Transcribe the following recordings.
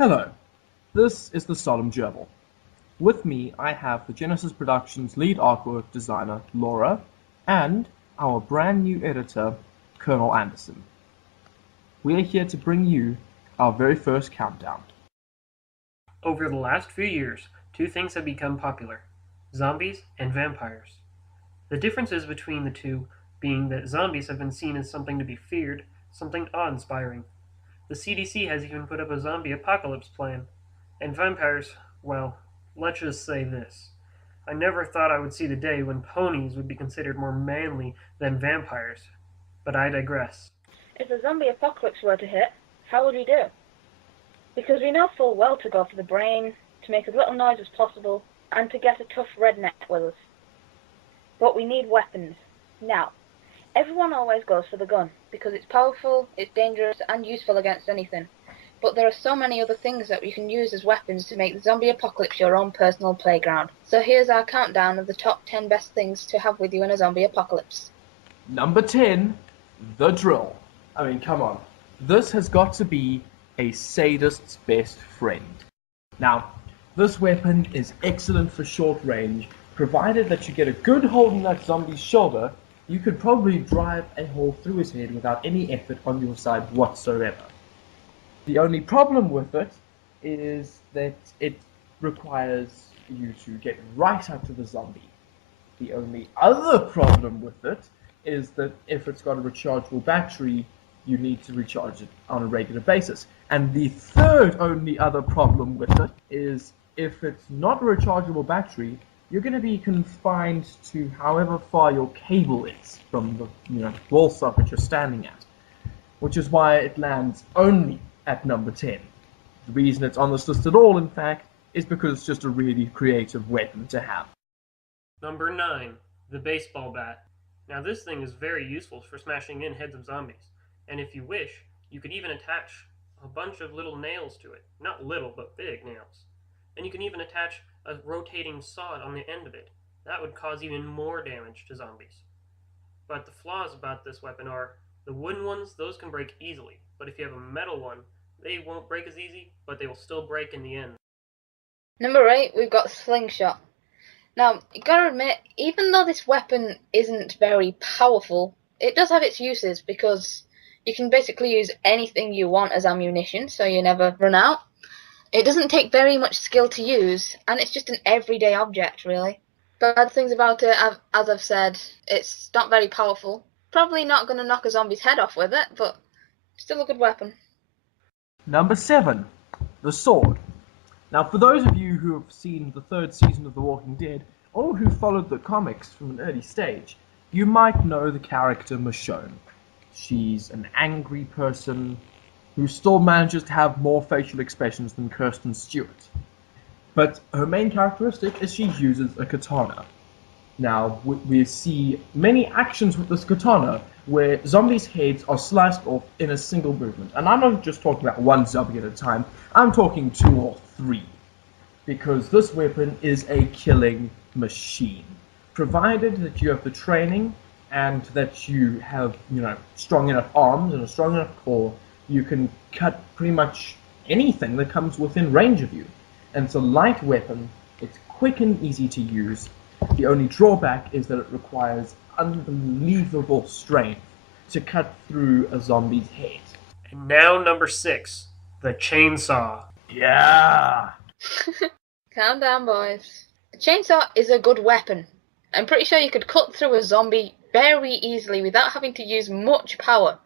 Hello, this is the SolemnGerbil. With me, I have the Genesis Productions lead artwork designer, Laura, and our brand new editor, Colonel Anderson. We are here to bring you our very first countdown. Over the last few years, two things have become popular: zombies and vampires. The differences between the two being that zombies have been seen as something to be feared, something awe-inspiring. The CDC has even put up a zombie apocalypse plan. And vampires, well, let's just say this. I never thought I would see the day when ponies would be considered more manly than vampires. But I digress. If a zombie apocalypse were to hit, how would we do? Because we know full well to go for the brain, to make as little noise as possible, and to get a tough redneck with us. But we need weapons. Now, everyone always goes for the gun, because it's powerful, it's dangerous, and useful against anything. But there are so many other things that you can use as weapons to make the zombie apocalypse your own personal playground. So here's our countdown of the top 10 best things to have with you in a zombie apocalypse. Number 10, the drill. I mean, come on. This has got to be a sadist's best friend. Now, this weapon is excellent for short range. Provided that you get a good hold on that zombie's shoulder, you could probably drive a hole through his head without any effort on your side whatsoever. The only problem with it is that it requires you to get right up to the zombie. The only other problem with it is that if it's got a rechargeable battery, you need to recharge it on a regular basis. And the third only other problem with it is if it's not a rechargeable battery, you're going to be confined to however far your cable is from the wall socket you're standing at, which is why it lands only at number 10. The reason it's on this list at all, in fact, is because it's just a really creative weapon to have. Number 9, the baseball bat. Now this thing is very useful for smashing in heads of zombies, and if you wish, you could even attach a bunch of little nails to it. Not little, but big nails. And you can even attach a rotating sawed on the end of it. That would cause even more damage to zombies. But the flaws about this weapon are, the wooden ones, those can break easily, but if you have a metal one, they won't break as easy, but they will still break in the end. Number 8, we've got slingshot. Now, you gotta admit, even though this weapon isn't very powerful, it does have its uses because you can basically use anything you want as ammunition, so you never run out. It doesn't take very much skill to use, and it's just an everyday object, really. Bad things about it, as I've said, it's not very powerful. Probably not going to knock a zombie's head off with it, but still a good weapon. Number 7, the sword. Now, for those of you who have seen the third season of The Walking Dead, or who followed the comics from an early stage, you might know the character Michonne. She's an angry person who still manages to have more facial expressions than Kirsten Stewart. But her main characteristic is she uses a katana. Now, we see many actions with this katana where zombies' heads are sliced off in a single movement. And I'm not just talking about one zombie at a time, I'm talking 2 or 3. Because this weapon is a killing machine. Provided that you have the training and that you have, strong enough arms and a strong enough core, you can cut pretty much anything that comes within range of you. And it's a light weapon, it's quick and easy to use. The only drawback is that it requires unbelievable strength to cut through a zombie's head. And now number 6, the chainsaw. Yeah! Calm down, boys. A chainsaw is a good weapon. I'm pretty sure you could cut through a zombie very easily without having to use much power.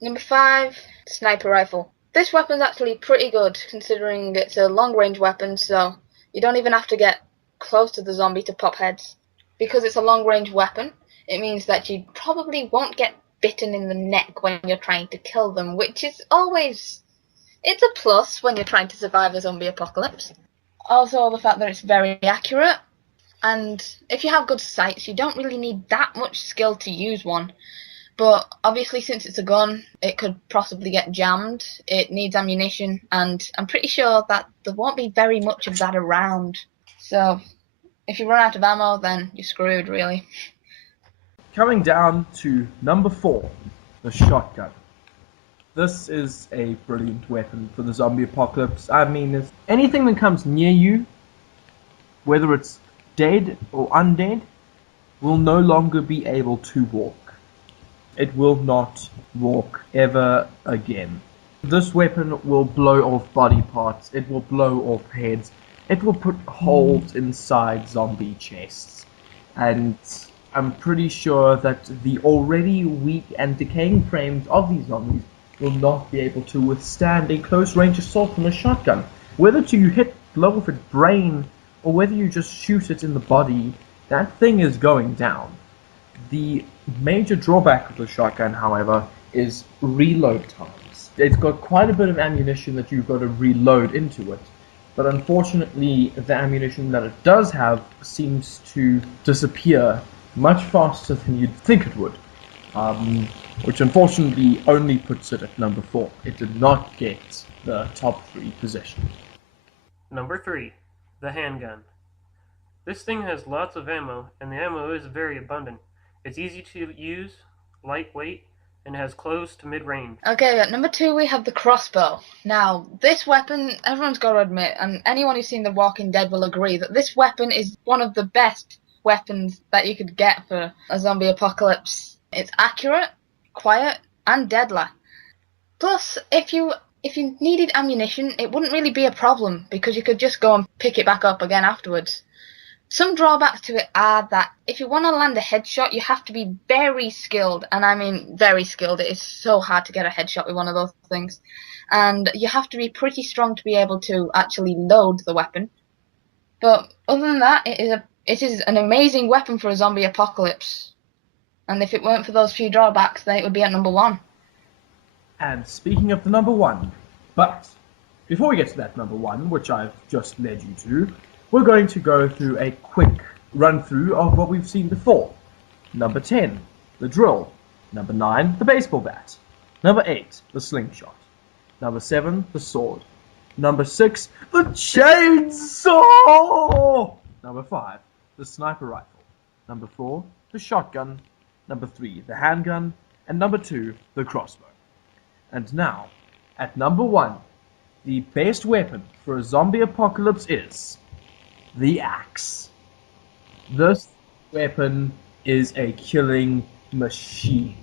Number 5, sniper rifle. This weapon's actually pretty good, considering it's a long-range weapon, so you don't even have to get close to the zombie to pop heads. Because it's a long-range weapon, it means that you probably won't get bitten in the neck when you're trying to kill them, which is always... it's a plus when you're trying to survive a zombie apocalypse. Also, the fact that it's very accurate, and if you have good sights, you don't really need that much skill to use one. But obviously, since it's a gun, it could possibly get jammed, it needs ammunition, and I'm pretty sure that there won't be very much of that around. So, if you run out of ammo, then you're screwed, really. Coming down to number 4, the shotgun. This is a brilliant weapon for the zombie apocalypse. I mean, if anything that comes near you, whether it's dead or undead, will no longer be able to walk. It will not walk ever again. This weapon will blow off body parts, it will blow off heads, it will put holes inside zombie chests. And I'm pretty sure that the already weak and decaying frames of these zombies will not be able to withstand a close range assault from a shotgun. Whether you blow off its brain or whether you just shoot it in the body, that thing is going down. The major drawback of the shotgun, however, is reload times. It's got quite a bit of ammunition that you've got to reload into it, but unfortunately the ammunition that it does have seems to disappear much faster than you'd think it would. Which unfortunately only puts it at number 4. It did not get the top 3 position. Number 3, the handgun. This thing has lots of ammo, and the ammo is very abundant. It's easy to use, lightweight, and has close to mid-range. Okay, at number 2 we have the crossbow. Now, this weapon, everyone's got to admit, and anyone who's seen The Walking Dead will agree, that this weapon is one of the best weapons that you could get for a zombie apocalypse. It's accurate, quiet, and deadly. Plus, if you needed ammunition, it wouldn't really be a problem because you could just go and pick it back up again afterwards. Some drawbacks to it are that if you want to land a headshot, you have to be very skilled, and I mean very skilled. It is so hard to get a headshot with one of those things. And you have to be pretty strong to be able to actually load the weapon. But other than that, it is an amazing weapon for a zombie apocalypse. And if it weren't for those few drawbacks, then it would be at number 1. And speaking of the number 1, but before we get to that number 1, which I've just led you to, we're going to go through a quick run-through of what we've seen before. Number 10, the drill. Number 9, the baseball bat. Number 8, the slingshot. Number 7, the sword. Number 6, the chainsaw! Number 5, the sniper rifle. Number 4, the shotgun. Number 3, the handgun. And number 2, the crossbow. And now, at number 1, the best weapon for a zombie apocalypse is the axe. This weapon is a killing machine.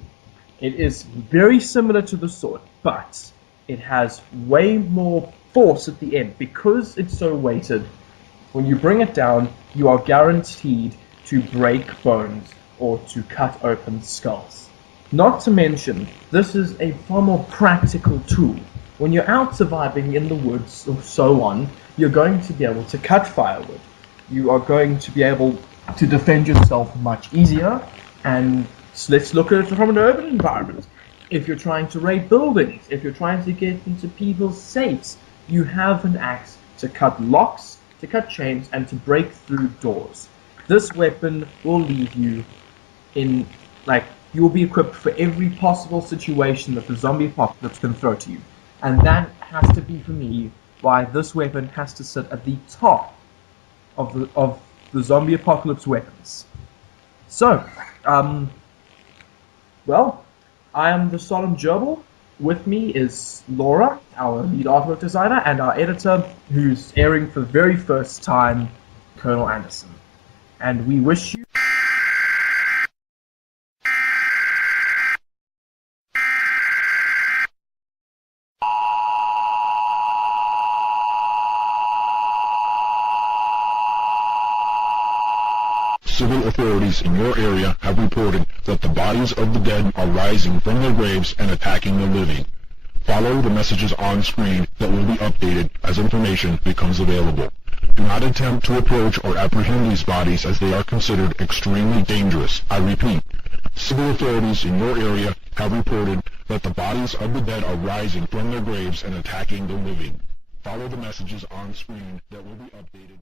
It is very similar to the sword, but it has way more force at the end. Because it's so weighted, when you bring it down, you are guaranteed to break bones or to cut open skulls. Not to mention, this is a far more practical tool. When you're out surviving in the woods or so on, you're going to be able to cut firewood. You are going to be able to defend yourself much easier, and let's look at it from an urban environment. If you're trying to raid buildings, if you're trying to get into people's safes, you have an axe to cut locks, to cut chains, and to break through doors. This weapon will leave you in, you will be equipped for every possible situation that the zombie apocalypse can throw to you. And that has to be, for me, why this weapon has to sit at the top of the zombie apocalypse weapons. So, well, I am the SolemnGerbil. With me is Laura, our lead artwork designer, and our editor, who's airing for the very first time, Colonel Anderson. And we wish you Civil authorities in your area have reported that the bodies of the dead are rising from their graves and attacking the living. Follow the messages on screen that will be updated as information becomes available. Do not attempt to approach or apprehend these bodies as they are considered extremely dangerous. I repeat, civil authorities in your area have reported that the bodies of the dead are rising from their graves and attacking the living. Follow the messages on screen that will be updated.